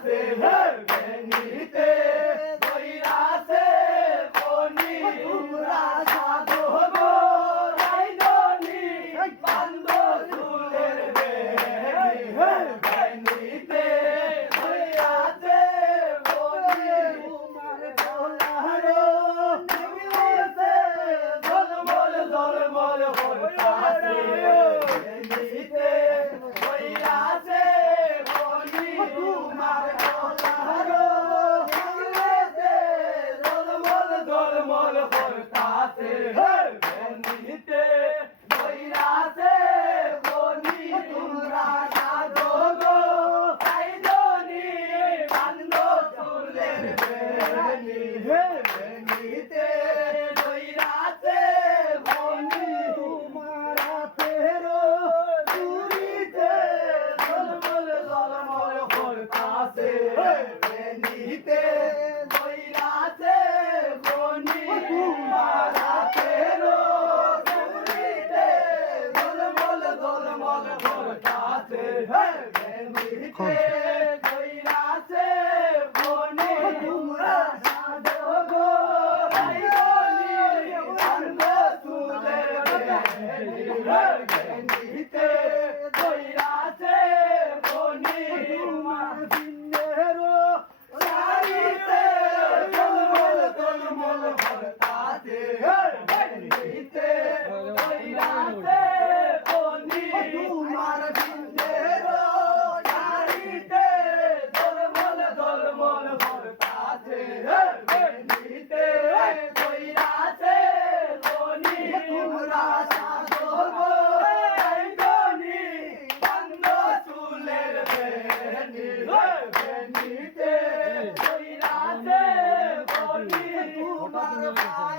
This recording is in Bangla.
কইরাছে বেনিতে কইরাছে বনি তোমরা সাধো গো রাইদনি বান্ধ চুলের বেনি বেনিতে কইরাছে বনি তোমার গলারো নেমিলেছে ঝলমল ঝলমল করতাছে বেনিতে কইরাছে বনি তোমার গলারো নেমিলেছে ঝলমল ঝলমল করতাছে বেনিতে কইরাছে বনি তোমরা সাধো গো রাইদনি বান্ধ চুলের বেনি বেনিতে কইরাছে বনি তোমার হাতেরো চুরিতে ঝলমল ঝলমল করতাছে বেনিতে কইরাছে বনি তোমার হাতেরো চুরিতে ঝলমল ঝলমল করতাছে বেনিতে কইরাছে বনি তোমরা সাধো গো রাইদনি বান্ধ চুলের বেনি বেনিতে কইরাছে বনি তোমার সিন্ধেরো শাড়িতে ঝলমল ঝলমল করতাছে বেনিতে কইরাছে বনি তোমার সিন্ধেরো শাড়িতে ঝলমল ঝলমল করতাছে বেনিতে কইরাছে বনি তোমরা সাধো গো রাইদনি বান্ধ চুলের বেনি বেনিতে কইরাছে বনি তোমার